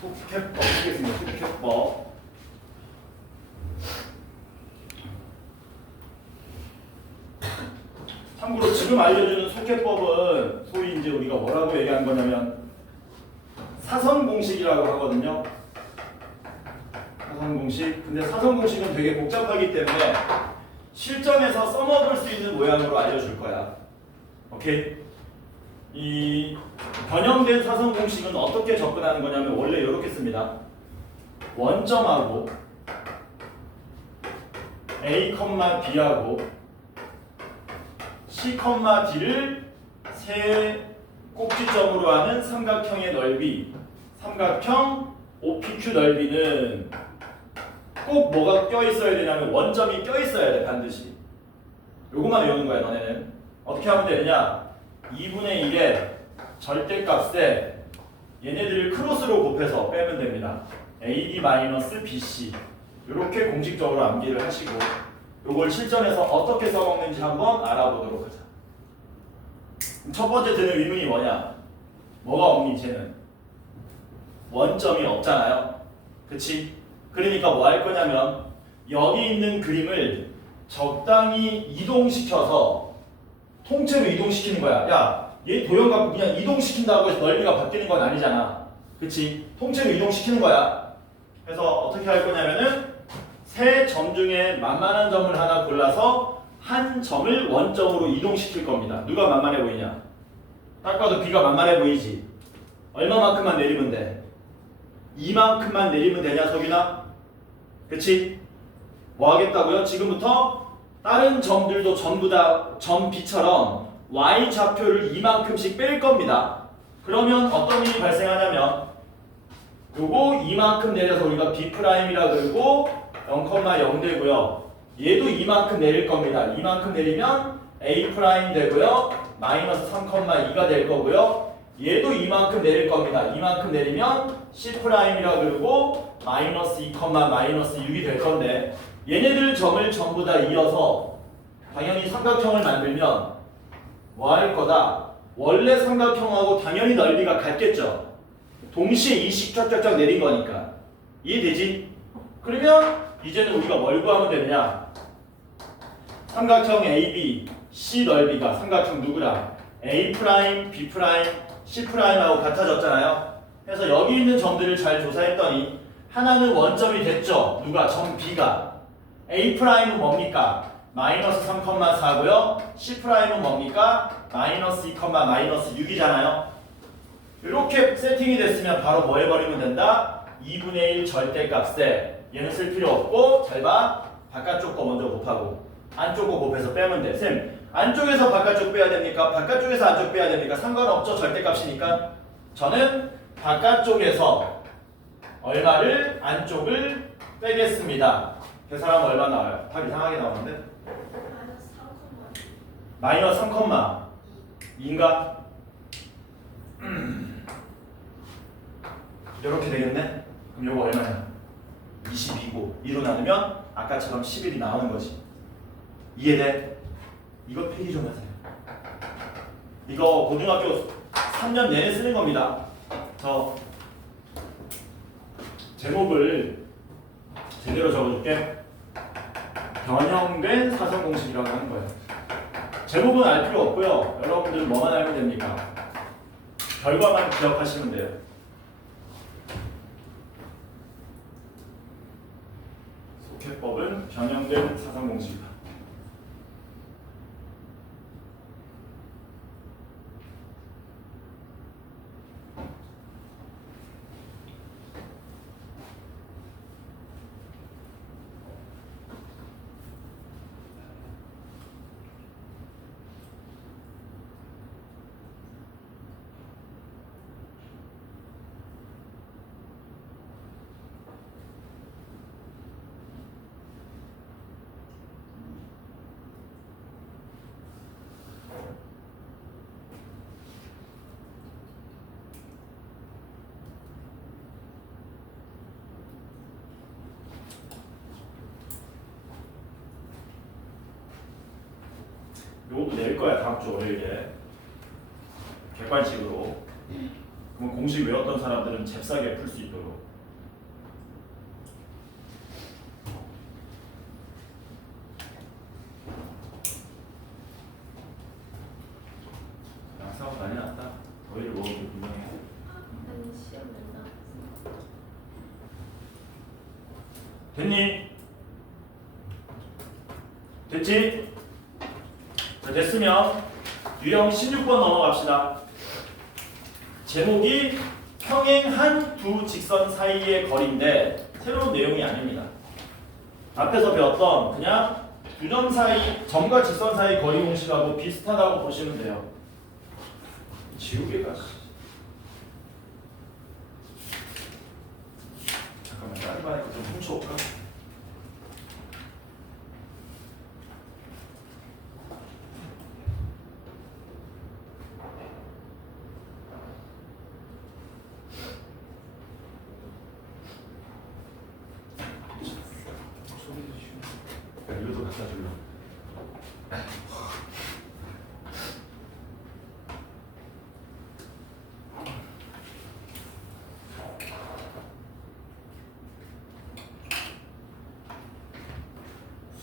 속해법 쓰겠습니다. 속해법. 참고로 지금 알려주는 속해법은 소위 이제 우리가 뭐라고 얘기한 거냐면 사선 공식이라고 하거든요. 사선 공식. 근데 사선 공식은 되게 복잡하기 때문에 실전에서 써먹을 수 있는 모양으로 알려줄 거야. 오케이? 이 변형된 사선 공식은 어떻게 접근하는 거냐면 원래 이렇게 씁니다. 원점하고 A, B하고 C, D를 세 꼭지점으로 하는 삼각형의 넓이, 삼각형 OPQ 넓이는 꼭 뭐가 껴있어야 되냐면 원점이 껴있어야 돼, 반드시. 요것만 외우는 거야, 너네는. 어떻게 하면 되느냐? 2분의 1의 절대값에 얘네들을 크로스로 곱해서 빼면 됩니다. AD-BC 이렇게 공식적으로 암기를 하시고 요걸 실전에서 어떻게 써먹는지 한번 알아보도록 하자. 첫 번째 드는 의문이 뭐냐? 뭐가 없니 쟤는? 원점이 없잖아요. 그치? 그러니까 뭐 할 거냐면 여기 있는 그림을 적당히 이동시켜서 통째로 이동시키는 거야. 야, 얘 도형 갖고 그냥 이동시킨다고 해서 넓이가 바뀌는 건 아니잖아. 그치? 통째로 이동시키는 거야. 그래서 어떻게 할 거냐면은 세 점 중에 만만한 점을 하나 골라서 한 점을 원점으로 이동시킬 겁니다. 누가 만만해 보이냐? 딱 봐도 B가 만만해 보이지? 얼마만큼만 내리면 돼? 이만큼만 내리면 되냐, 석윤아? 그치? 뭐 하겠다고요? 지금부터 다른 점들도 전부 다 점 B처럼 Y 좌표를 이만큼씩 뺄 겁니다. 그러면 어떤 일이 발생하냐면 요거 이만큼 내려서 우리가 B'이라 그러고 0,0 되고요. 얘도 이만큼 내릴 겁니다. 이만큼 내리면 A' 되고요. 마이너스 3,2가 될 거고요. 얘도 이만큼 내릴 겁니다. 이만큼 내리면 C'이라 그러고 마이너스 2, 마이너스 6이 될 건데 얘네들 점을 전부 다 이어서 당연히 삼각형을 만들면 뭐 할 거다? 원래 삼각형하고 당연히 넓이가 같겠죠. 동시에 이식 쫙쫙쫙 내린 거니까. 이해되지? 그러면 이제는 우리가 뭘 구하면 되느냐? 삼각형 AB, C 넓이가 삼각형 누구랑? A', B', C'하고 같아졌잖아요. 그래서 여기 있는 점들을 잘 조사했더니 하나는 원점이 됐죠. 누가? 점 B가. A'은 뭡니까? 마이너스 3,4고요. C'은 뭡니까? 마이너스 2, 마이너스 6이잖아요. 이렇게 세팅이 됐으면 바로 뭐 해버리면 된다? 2분의 1 절대값에 얘는 쓸 필요 없고 잘 봐. 바깥쪽 거 먼저 곱하고 안쪽 거 곱해서 빼면 돼. 쌤, 안쪽에서 바깥쪽 빼야 됩니까? 바깥쪽에서 안쪽 빼야 됩니까? 상관없죠. 절대값이니까. 저는 바깥쪽에서 얼마를 안쪽을 빼겠습니다. 계산하면 얼마 나와요? 답 이상하게 나오는데? 마이너스 3,2인가? 이렇게 되겠네? 그럼 요거 얼마냐? 22고 2로 나누면 아까처럼 11이 나오는 거지. 이해돼? 이거 필기 좀 하세요. 이거 고등학교 3년 내내 쓰는 겁니다. 저 제목을 제대로 적어줄게. 변형된 사선공식이라고 하는 거예요. 제목은 알 필요 없고요. 여러분들은 뭐만 알면 됩니까? 결과만 기억하시면 돼요. 속해법은 변형된 사선공식이다. 요것도 낼 거야 다음 주 월요일에 객관식으로. 그럼 공식 외웠던 사람들은 잽싸게 풀 수 있도록. 양사업 많이 났다. 더위를 먹은 게 분명해. 아니 시험 맨날 됐니? 됐지? 자, 됐으면 유형 16번 넘어갑시다. 제목이 평행한 두 직선 사이의 거리인데 새로운 내용이 아닙니다. 앞에서 배웠던 그냥 두 점 사이, 점과 직선 사이 거리 공식하고 비슷하다고 보시면 돼요. 지우개가 잠깐만 짧아니까 좀 훔쳐올까? 이것도 갖다 줄라.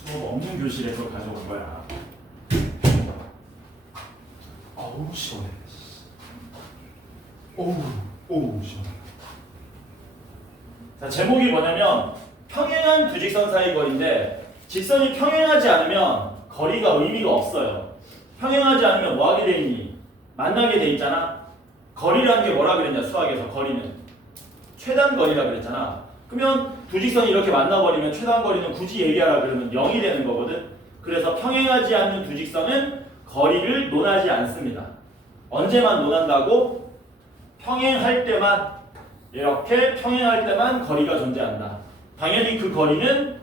수업 없는 교실에 그걸 가져온 거야. 아우 시원해. 오우 시원해. 자, 제목이 뭐냐면 평행한 두 직선 사이 거리인데 직선이 평행하지 않으면 거리가 의미가 없어요. 평행하지 않으면 뭐 하게 돼 있니? 만나게 돼 있잖아. 거리라는 게 뭐라 그랬냐? 수학에서 거리는 최단 거리라 그랬잖아. 그러면 두 직선이 이렇게 만나버리면 최단 거리는 굳이 얘기하라 그러면 0이 되는 거거든. 그래서 평행하지 않는 두 직선은 거리를 논하지 않습니다. 언제만 논한다고? 평행할 때만, 이렇게 평행할 때만 거리가 존재한다. 당연히 그 거리는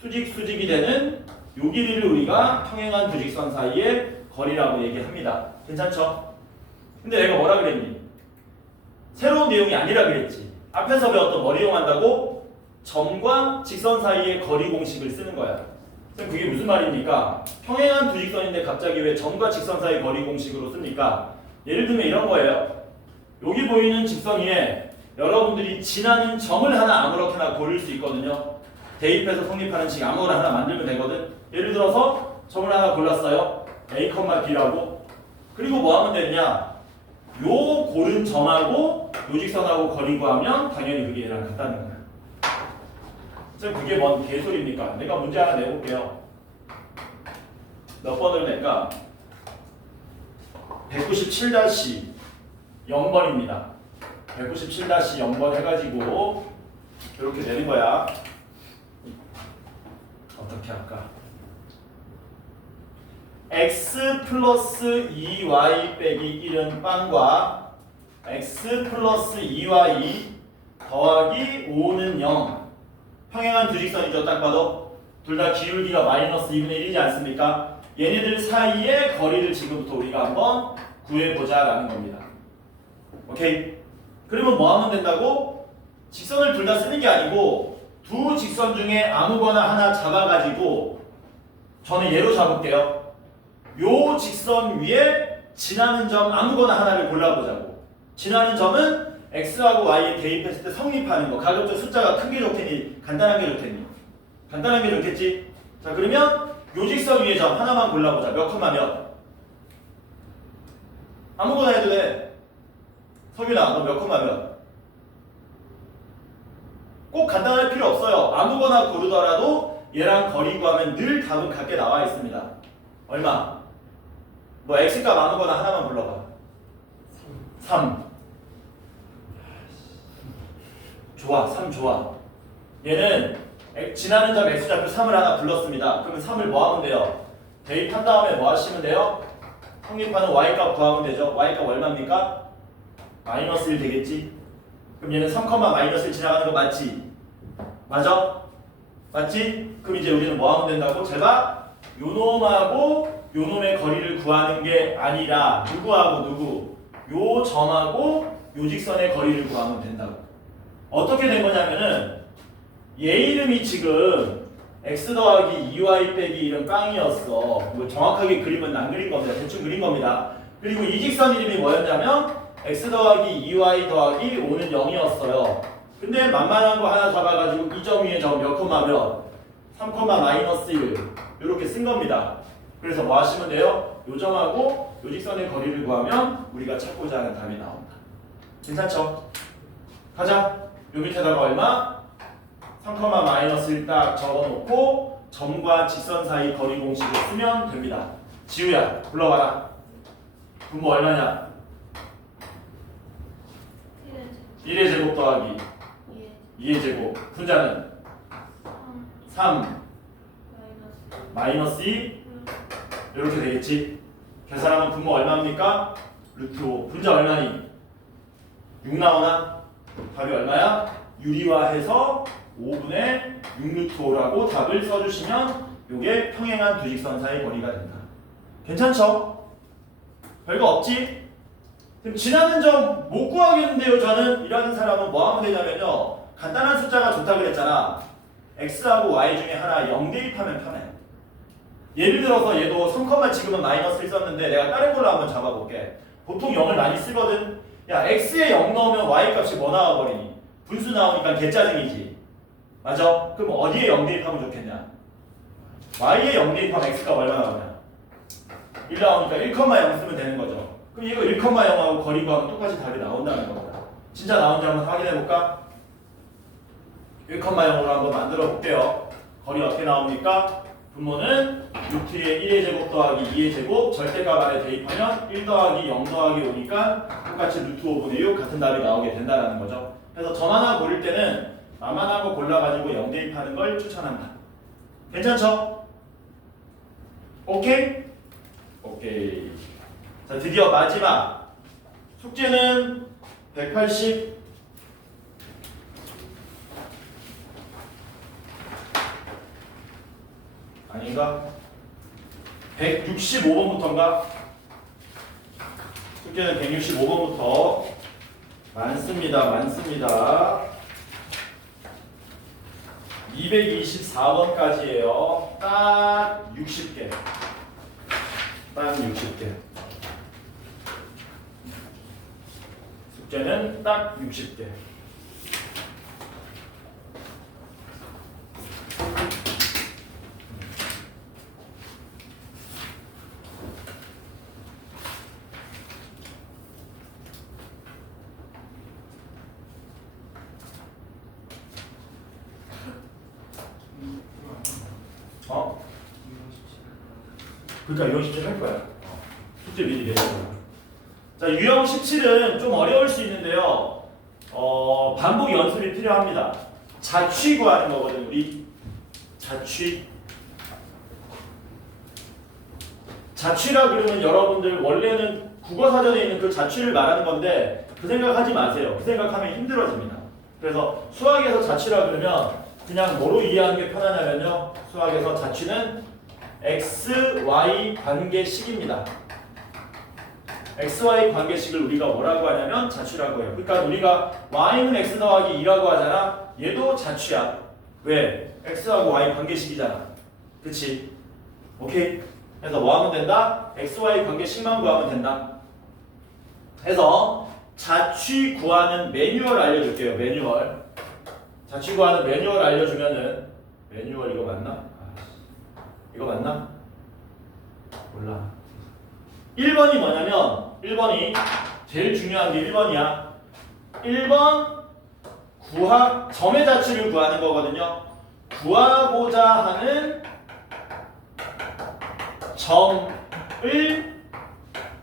수직이 되는 요 길이를 우리가 평행한 두 직선 사이의 거리라고 얘기합니다. 괜찮죠? 근데 내가 뭐라 그랬니? 새로운 내용이 아니라 그랬지. 앞에서 배웠던 뭘 이용한다고? 점과 직선 사이의 거리 공식을 쓰는 거야. 그럼 그게 무슨 말입니까? 평행한 두 직선인데 갑자기 왜 점과 직선 사이 거리 공식으로 씁니까? 예를 들면 이런 거예요. 여기 보이는 직선 위에 여러분들이 지나는 점을 하나 아무렇게나 고를 수 있거든요. 대입해서 성립하는 식 아무거나 하나 만들면 되거든. 예를 들어서 점을 하나 골랐어요. A, B라고. 그리고 뭐 하면 되냐? 요 고른 점하고 요 직선하고 거리 구하면 당연히 그게 얘랑 같다는 거야. 지금 그게 뭔 개소리입니까? 내가 문제 하나 내볼게요. 몇 번을 낼까? 197-0번입니다. 197-0번 해가지고 이렇게 내는 거야. 어떻게 할까? x 플러스 2y 빼기 1은 빵과 x 플러스 2y 더하기 5는 0. 평행한 두 직선이죠. 딱 봐도 둘 다 기울기가 마이너스 2분의 1이지 않습니까? 얘네들 사이의 거리를 지금부터 우리가 한번 구해보자 라는 겁니다. 오케이? 그러면 뭐 하면 된다고? 직선을 둘 다 쓰는 게 아니고 두 직선 중에 아무거나 하나 잡아가지고 저는 얘로 잡을게요. 요 직선 위에 지나는 점 아무거나 하나를 골라보자고. 지나는 점은 x하고 y에 대입했을 때 성립하는 거. 가급적 숫자가 큰 게 좋겠니? 간단한 게 좋겠니? 간단한 게 좋겠지? 자, 그러면 요 직선 위에 점 하나만 골라보자. 몇 컴마 몇? 아무거나 해도 돼. 석윤아, 너 몇 컴마 몇? 꼭 간단할 필요 없어요. 아무거나 고르더라도 얘랑 거리 구하면 늘 답은 같게 나와 있습니다. 얼마? 뭐 x값 아무거나 하나만 불러봐. 3. 좋아, 3 좋아. 얘는 지나는 점 x좌표 3을 하나 불렀습니다. 그러면 3을 뭐 하면 돼요? 대입한 다음에 뭐 하시면 돼요? 성립하는 y값 구하면 되죠. y값 얼마입니까? 마이너스 1 되겠지? 그럼 얘는 3, 마이너스 1 지나가는 거 맞지? 맞아? 맞지? 그럼 이제 우리는 뭐 하면 된다고? 잘 봐. 요 놈하고 요 놈의 거리를 구하는 게 아니라 누구하고 누구? 요 점하고 요 직선의 거리를 구하면 된다고. 어떻게 된 거냐면은 얘 이름이 지금 x 더하기 2y 빼기 1은 빵이었어. 뭐 정확하게 그림은 안 그린 겁니다. 대충 그린 겁니다. 그리고 이 직선 이름이 뭐였냐면 x 더하기 2y 더하기 5는 0이었어요. 근데 만만한 거 하나 잡아가지고 이 점 위에 점 몇 콤마 몇? 3, 마이너스 1 이렇게 쓴 겁니다. 그래서 뭐 하시면 돼요? 요 점하고 요 직선의 거리를 구하면 우리가 찾고자 하는 답이 나온다. 괜찮죠? 가자. 요 밑에다가 얼마? 3, 마이너스 1 딱 적어놓고 점과 직선 사이 거리 공식을 쓰면 됩니다. 지우야 불러봐라. 분모 얼마냐? 1의 제곱 더하기 2의 제곱. 분자는 3 마이너스 2 이렇게 되겠지. 계산하면 분모 얼마입니까? 루트 5. 분자 얼마니? 6 나오나? 답이 얼마야? 유리화해서 5분의 6루트 5라고 답을 써주시면 이게 평행한 두 직선 사이 거리가 된다. 괜찮죠? 별거 없지? 그럼 지나는 점 못 구하겠는데요. 저는 이라는 사람은 뭐 하면 되냐면요. 간단한 숫자가 좋다 그랬잖아. x하고 y 중에 하나 0 대입하면 편해. 예를 들어서 얘도 3, 지금은 마이너스 1 썼는데 내가 다른 걸로 한번 잡아볼게. 보통 0을 많이 쓰거든. 야 x에 0 넣으면 y 값이 뭐 나와버리니? 분수 나오니까 개짜증이지. 맞아? 그럼 어디에 0 대입하면 좋겠냐? y에 0 대입하면 x가 얼마 나오냐? 1 나오니까 1, 0 쓰면 되는 거죠. 그럼 이거 1, 0하고 거리 구하면 똑같이 답이 나온다는 겁니다. 진짜 나온지 한번 확인해볼까? 1, 0으로 한번 만들어 볼게요. 거리 어떻게 나옵니까? 분모는 루트의 1의 제곱 더하기 2의 제곱 절대값 안에 대입하면 1 더하기 0 더하기 5니까 똑같이 루트 5분의 6 같은 답이 나오게 된다는 거죠. 그래서 점 하나 고를 때는 만만한 거 골라가지고 0 대입하는 걸 추천한다. 괜찮죠? 오케이? 오케이. 자, 드디어 마지막 숙제는 180 아닌가? 165번부터인가? 숙제는 165번부터 많습니다. 224번까지예요. 딱 60개. 딱 60개. 숙제는 딱 60개. 그러니까 유형 17 할 거야. 숙제 미리 내는 거야. 자, 유형 17은 좀 어려울 수 있는데요. 반복 연습이 필요합니다. 자취 구하는 거거든, 우리. 자취. 자취라 그러면 여러분들 원래는 국어사전에 있는 그 자취를 말하는 건데 그 생각하지 마세요. 그 생각하면 힘들어집니다. 그래서 수학에서 자취라 그러면 그냥 뭐로 이해하는 게 편하냐면요. 수학에서 자취는 x, y 관계식입니다. x, y 관계식을 우리가 뭐라고 하냐면 자취라고 해요. 그러니까 우리가 y는 x 더하기 2라고 하잖아. 얘도 자취야. 왜? x하고 y 관계식이잖아. 그치? 오케이? 그래서 뭐 하면 된다? x, y 관계식만 구하면 된다. 해서 자취 구하는 매뉴얼 알려줄게요. 매뉴얼. 자취 구하는 매뉴얼 알려주면은 매뉴얼 이거 맞나? 이거 맞나? 몰라. 1번이 뭐냐면 1번이 제일 중요한 게 1번이야. 1번 점의 자취를 구하는 거거든요. 구하고자 하는 점을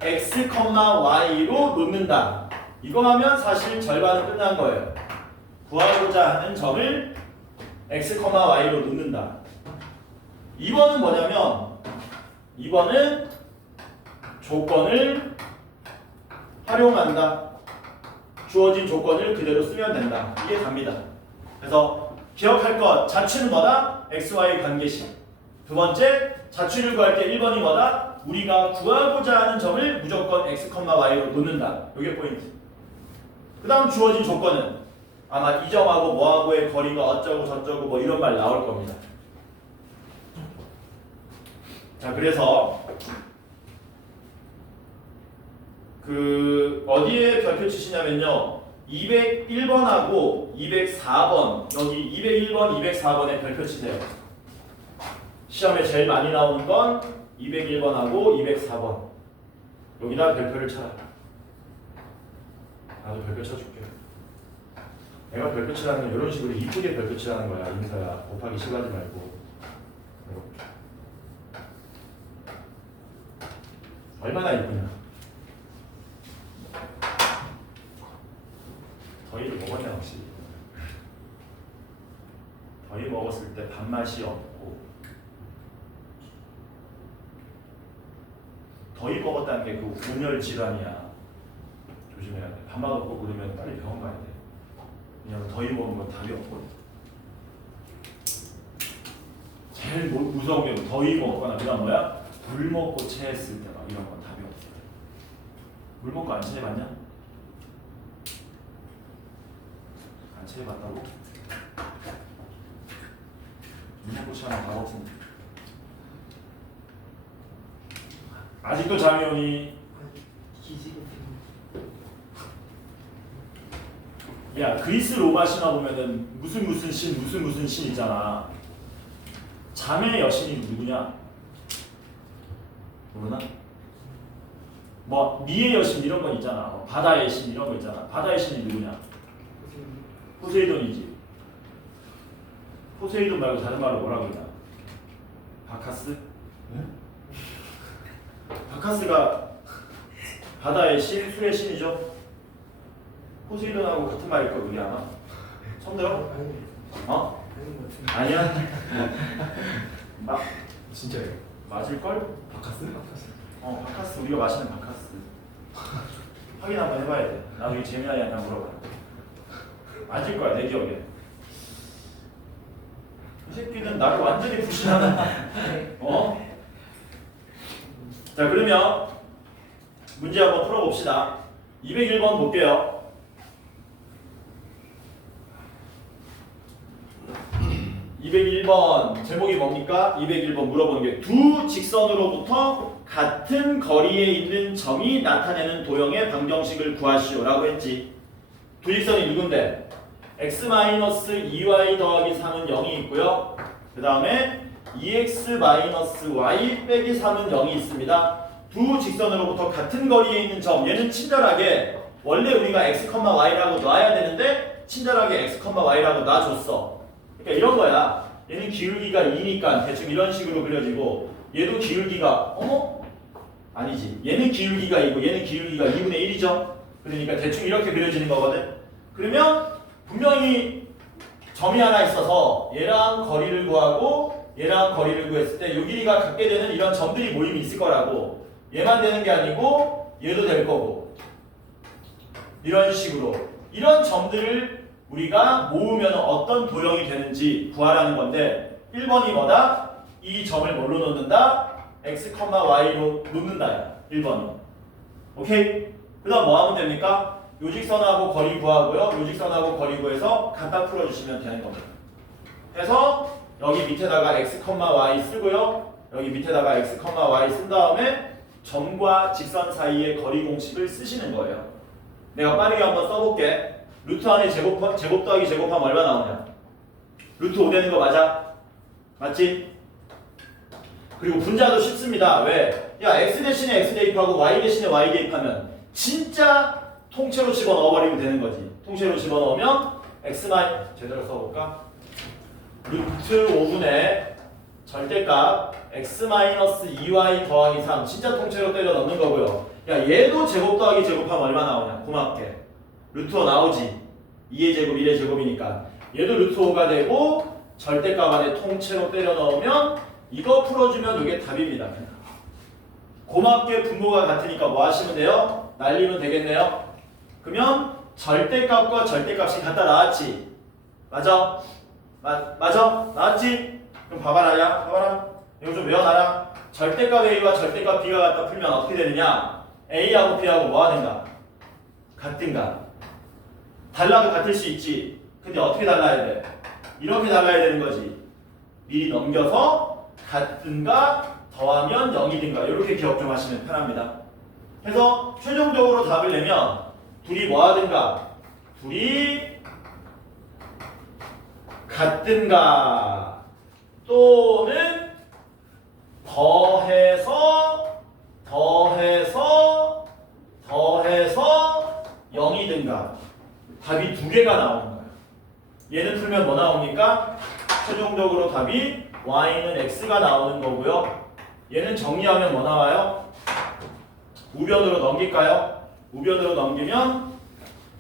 x, y로 놓는다. 이거 하면 사실 절반은 끝난 거예요. 구하고자 하는 점을 x, y로 놓는다. 2번은 뭐냐면 2번은 조건을 활용한다. 주어진 조건을 그대로 쓰면 된다. 이게 답니다. 그래서 기억할 것 자취는 뭐다? XY 관계식. 두 번째 자취를 구할 때 1번이 뭐다? 우리가 구하고자 하는 점을 무조건 x, y로 놓는다. 이게 포인트. 그 다음 주어진 조건은 아마 이 점하고 뭐하고의 거리가 어쩌고 저쩌고 뭐 이런 말 나올 겁니다. 자, 그래서 그 어디에 별표 치시냐면요. 201번하고 204번 여기 201번, 204번에 별표 치세요. 시험에 제일 많이 나오는 건 201번하고 204번. 여기다 별표를 쳐라. 나도 별표 쳐줄게. 내가 별표 치라는 건 이런 식으로 이쁘게 별표 치라는 거야. 인서야. 곱하기 싫어하지 말고. 이렇게. 얼마나 이쁘냐. 더위를 먹었냐 혹시? 더위 먹었을 때 밥맛이 없고 더위 먹었다는 게 그 온열 질환이야. 조심해야 돼. 밥맛 없고 그러면 빨리 병원 가야 돼. 왜냐면 더위 먹은 건 답이 없거든. 제일 무서운 게 더위 먹거나 그다음 뭐야? 물 먹고 체했을 때 막 이런 건 답이 없어. 물 먹고 안 체해봤냐? 안 체해봤다고? 물 먹고 체하면 답 없습니다. 아직도 잠이 오니? 야 그리스 로마 신화 보면은 무슨 신 있잖아. 잠의 여신이 누구냐? 모르나? 뭐 미의 여신 이런 건 있잖아. 바다의 신 이런 거 있잖아. 바다의 신이 누구냐? 포세이돈이지. 포세이돈 말고 다른 말로 뭐라고 그러냐? 바카스? 네? 바카스가 바다의 신, 수의 신이죠. 포세이돈하고 같은 말일 거 그게 아마? 처음 들어? 어? 아니야? 진짜요? 맞을걸? 바카스? 바카스 우리가 마시는 바카스. 확인 한번 해봐야 돼. 나중에 재미나게 한번 물어봐. 맞을 거야 내 기억에. 이 새끼는 나를 완전히 불신하는. 자 그러면 문제 한번 풀어봅시다. 201번 볼게요. 201번 제목이 뭡니까? 201번 물어보는 게 두 직선으로부터 같은 거리에 있는 점이 나타내는 도형의 방정식을 구하시오 라고 했지. 두 직선이 누군데? x-2y 더하기 3은 0이 있고요. 그 다음에 2x-y 빼기 3은 0이 있습니다. 두 직선으로부터 같은 거리에 있는 점, 얘는 친절하게 원래 우리가 x,y라고 놔야 되는데 친절하게 x,y라고 놔줬어. 그러니까 이런 거야. 얘는 기울기가 2니까 대충 이런 식으로 그려지고 얘도 기울기가 아니지. 얘는 기울기가 2고 얘는 기울기가 2분의 1이죠. 그러니까 대충 이렇게 그려지는 거거든. 그러면 분명히 점이 하나 있어서 얘랑 거리를 구하고 얘랑 거리를 구했을 때 요 길이가 같게 되는 이런 점들이 모임이 있을 거라고. 얘만 되는 게 아니고 얘도 될 거고 이런 식으로 이런 점들을 우리가 모으면 어떤 도형이 되는지 구하라는 건데 1번이 뭐다? 이 점을 뭘로 놓는다? x, y로 놓는다. 1번이. 오케이? 그 다음 뭐 하면 됩니까? 요직선하고 거리 구하고요. 요직선하고 거리 구해서 갖다 풀어주시면 되는 겁니다. 해서 여기 밑에다가 x, y 쓰고요. 여기 밑에다가 x, y 쓴 다음에 점과 직선 사이의 거리 공식을 쓰시는 거예요. 내가 빠르게 한번 써볼게. 루트 안에 제곱 더하기 제곱하면 얼마 나오냐? 루트 5 되는 거 맞아? 맞지? 그리고 분자도 쉽습니다. 왜? 야 x 대신에 x 대입하고 y 대신에 y 대입하면 진짜 통째로 집어넣어버리면 되는 거지. 통째로 집어넣으면 제대로 써볼까? 루트 5분의 절대값 x-2y 더하기 3 진짜 통째로 때려 넣는 거고요. 야 얘도 제곱 더하기 제곱하면 얼마 나오냐? 고맙게 루트 5 나오지. 2의 제곱 1의 제곱이니까 얘도 루트 5가 되고 절대값 안에 통째로 때려 넣으면 이거 풀어주면 이게 답입니다. 고맙게 분모가 같으니까 뭐 하시면 돼요? 날리면 되겠네요. 그러면 절대값과 절대값이 갖다 나왔지. 맞아? 맞아? 나왔지? 그럼 봐봐라. 봐봐라. 이거 좀 외워놔라. 절대값 A와 절대값 B가 갖다 풀면 어떻게 되느냐? A하고 B하고 뭐 하는가? 같은가? 달라도 같을 수 있지. 근데 어떻게 달라야 돼? 이렇게 달라야 되는 거지. 미리 넘겨서 같은가 더하면 0이든가 이렇게 기억 좀 하시면 편합니다. 해서 최종적으로 답을 내면 둘이 뭐 하든가? 둘이 같든가 또는 더해서 0이든가 답이 두 개가 나오는 거예요. 얘는 풀면 뭐 나옵니까? 최종적으로 답이 y는 x가 나오는 거고요. 얘는 정리하면 뭐 나와요? 우변으로 넘길까요? 우변으로 넘기면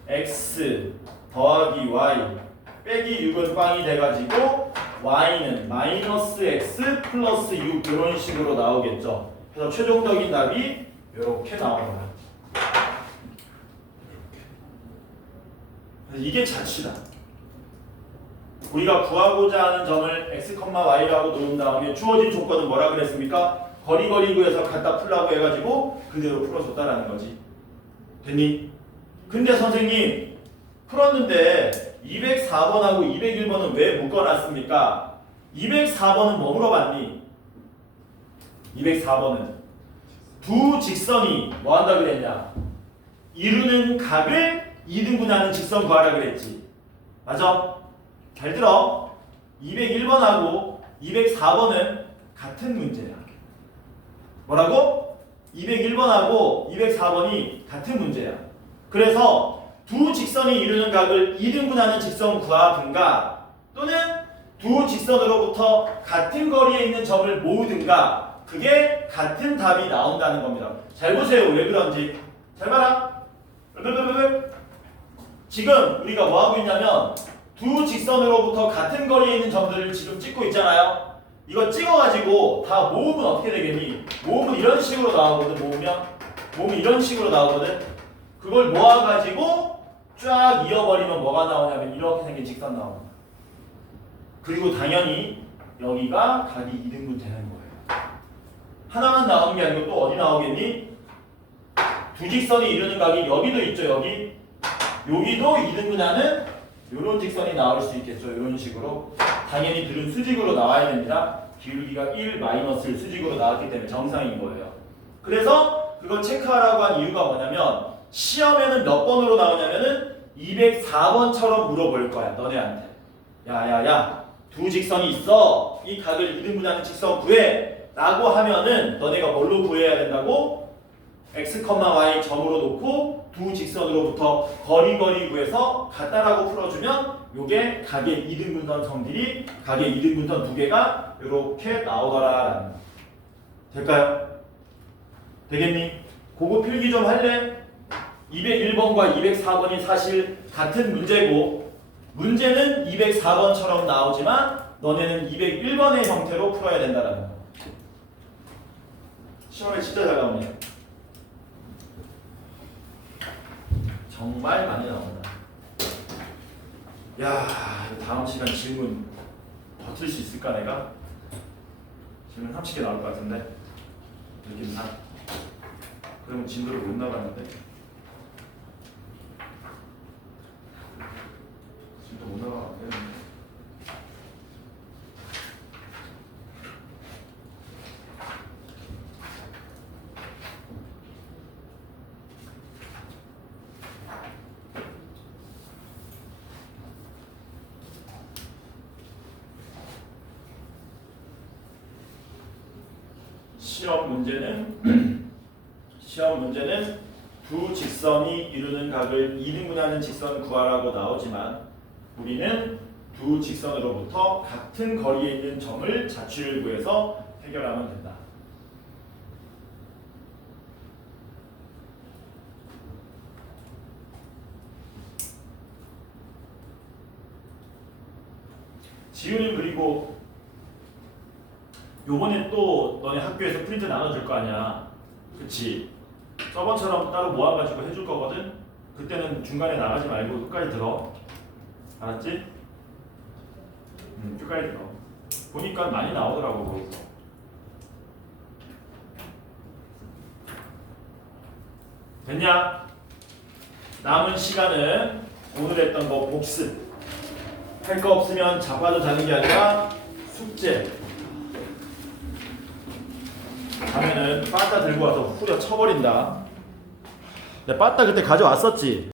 x 더하기 y 빼기 6은 빵이 돼가지고 y는 마이너스 x 플러스 6 이런 식으로 나오겠죠. 그래서 최종적인 답이 이렇게 나오는 거예요. 이게 자취다. 우리가 구하고자 하는 점을 x, y라고 놓은 다음에 주어진 조건은 뭐라 그랬습니까? 거리구에서 갖다 풀라고 해가지고 그대로 풀어줬다라는 거지. 됐니? 근데 선생님 풀었는데 204번하고 201번은 왜 묶어놨습니까? 204번은 뭐 물어봤니? 204번은 두 직선이 뭐 한다 그랬냐? 이루는 각을 2등분하는 직선 구하라 그랬지. 맞아? 잘 들어. 201번하고 204번은 같은 문제야. 뭐라고? 201번하고 204번이 같은 문제야. 그래서 두 직선이 이루는 각을 2등분하는 직선 구하든가 또는 두 직선으로부터 같은 거리에 있는 점을 모으든가 그게 같은 답이 나온다는 겁니다. 잘 보세요. 왜 그런지. 잘 봐라. 지금 우리가 뭐 하고 있냐면 두 직선으로부터 같은 거리에 있는 점들을 지금 찍고 있잖아요. 이거 찍어가지고 다 모으면 어떻게 되겠니? 모으면 이런 식으로 나오거든. 모으면 이런 식으로 나오거든. 그걸 모아가지고 쫙 이어버리면 뭐가 나오냐면 이렇게 생긴 직선 나옵니다. 그리고 당연히 여기가 각이 2등분 되는 거예요. 하나만 나오는 게 아니고 또 어디 나오겠니? 두 직선이 이루는 각이 여기도 있죠. 여기도 2등분하는 이런 직선이 나올 수 있겠죠. 이런 식으로. 당연히 들은 수직으로 나와야 됩니다. 기울기가 1 마이너스 수직으로 나왔기 때문에 정상인 거예요. 그래서 그걸 체크하라고 한 이유가 뭐냐면 시험에는 몇 번으로 나오냐면은 204번처럼 물어볼 거야. 너네한테. 야야야 두 직선이 있어. 이 각을 2등분하는 직선 구해. 라고 하면은 너네가 뭘로 구해야 된다고? x, y 점으로 놓고 두 직선으로부터 거리 구해서 같다라고 풀어주면 요게 각의 2등분선 성들이 각의 2등분선 두 개가 이렇게 나오더라라는 거. 될까요? 되겠니? 그거 필기 좀 할래? 201번과 204번이 사실 같은 문제고 문제는 204번처럼 나오지만 너네는 201번의 형태로 풀어야 된다라는 거. 시험에 진짜 잘 나옵니다. 정말 많이 나온다. 야, 다음 시간 질문 버틸 수 있을까 내가? 질문 30개 나올 것 같은데 느낌 나. 그러면 진도를 못 나가는데. 진도 못 나가는데. 시험 문제는 두 직선이 이루는 각을 2등분하는 직선 구하라고 나오지만 우리는 두 직선으로부터 같은 거리에 있는 점을 자취를 구해서 해결하면 된다. 지훈이 그리고 요번에 또 너네 학교에서 프린트 나눠줄 거 아니야. 그치? 저번처럼 따로 모아가지고 해줄 거거든? 그때는 중간에 나가지 말고 끝까지 들어. 알았지? 끝까지 들어. 보니까 많이 나오더라고 거기서. 됐냐? 남은 시간은 오늘 했던 거 복습. 할 거 없으면 자빠져 자는 게 아니라 숙제. 하면은 빠따 들고 와서 후려 쳐버린다. 내가 빠따 그때 가져왔었지.